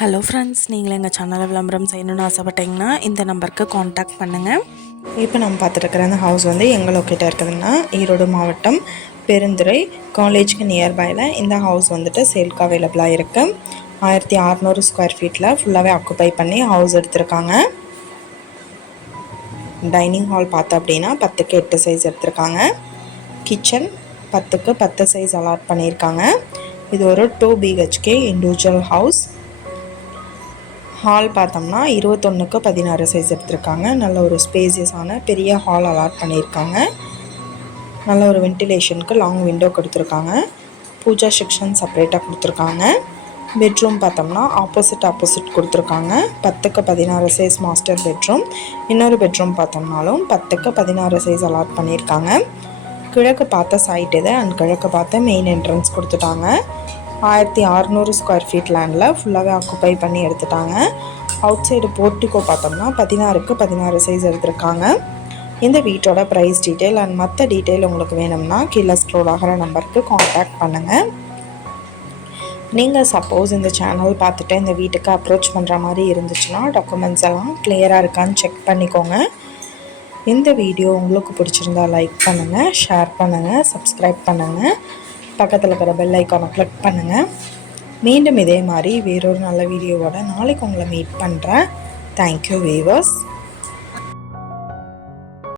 Hello friends, நீங்கள் எங்கள் சேனலில் விளம்பரம் செய்யணும்னு ஆசைப்பட்டீங்கன்னா இந்த நம்பருக்கு காண்டாக்ட் பண்ணுங்கள். இப்போ நம்ம பார்த்துட்டு அந்த ஹவுஸ் வந்து எங்கே லொக்கேட்டாக இருக்குதுன்னா ஈரோடு மாவட்டம் பெருந்துறை காலேஜுக்கு நியர்பையில் இந்த ஹவுஸ் வந்துட்டு சேல்க்கு அவைலபிளாக இருக்குது. 1600 ஸ்கொயர் ஃபீட்டில் ஃபுல்லாகவே ஆக்குப்பை பண்ணி ஹவுஸ் எடுத்திருக்காங்க. டைனிங் ஹால் பார்த்தோம் அப்படின்னா 10க்கு 8 சைஸ் எடுத்திருக்காங்க. கிச்சன் 10க்கு 10 சைஸ் அலாட் பண்ணியிருக்காங்க. இது ஒரு 2 BHK இண்டிவிஜுவல் ஹவுஸ். ஹால் பார்த்தோம்னா 21க்கு 16 சைஸ் எடுத்திருக்காங்க. நல்ல ஒரு ஸ்பேசியஸான பெரிய ஹால் அலாட் பண்ணியிருக்காங்க. நல்ல ஒரு வென்டிலேஷனுக்கு லாங் விண்டோ கொடுத்துருக்காங்க. பூஜா செக்ஷன் செப்பரேட்டாக கொடுத்துருக்காங்க. பெட்ரூம் பார்த்தோம்னா ஆப்போசிட் கொடுத்துருக்காங்க. 10க்கு 16 சைஸ் மாஸ்டர் பெட்ரூம். இன்னொரு பெட்ரூம் பார்த்தோம்னாலும் 10க்கு 16 சைஸ் அலாட் பண்ணியிருக்காங்க. கிழக்கு பார்த்த சைட் இது அண்ட் கிழக்கு பார்த்த மெயின் என்ட்ரன்ஸ் கொடுத்துட்டாங்க. 1600 ஸ்கொயர் ஃபீட் லேண்டில் ஃபுல்லாகவே ஆக்குப்பை பண்ணி எடுத்துட்டாங்க. அவுட் சைடு போர்ட்டிகோ பார்த்தோம்னா 16க்கு 16 சைஸ் எடுத்திருக்காங்க. இந்த வீட்டோட ப்ரைஸ் டீட்டெயில் அண்ட் மற்ற டீட்டெயில் உங்களுக்கு வேணும்னா கீழே ஸ்க்ரோல் ஆகிற நம்பருக்கு காண்டாக்ட் பண்ணுங்கள். நீங்கள் சப்போஸ் இந்த சேனல் பார்த்துட்டு இந்த வீட்டுக்கு அப்ரோச் பண்ணுற மாதிரி இருந்துச்சுன்னா டாக்குமெண்ட்ஸ் எல்லாம் கிளியராக இருக்கான்னு செக் பண்ணிக்கோங்க. இந்த வீடியோ உங்களுக்கு பிடிச்சிருந்தா லைக் பண்ணுங்கள், ஷேர் பண்ணுங்கள், சப்ஸ்கிரைப் பண்ணுங்கள். பக்கத்தில் இருக்கிற பெல் ஐக்கானை கிளிக் பண்ணுங்கள். மீண்டும் இதே மாதிரி வேறொரு நல்ல வீடியோவோட நாளைக்கு உங்களை மீட் பண்ணுறேன். Thank you viewers.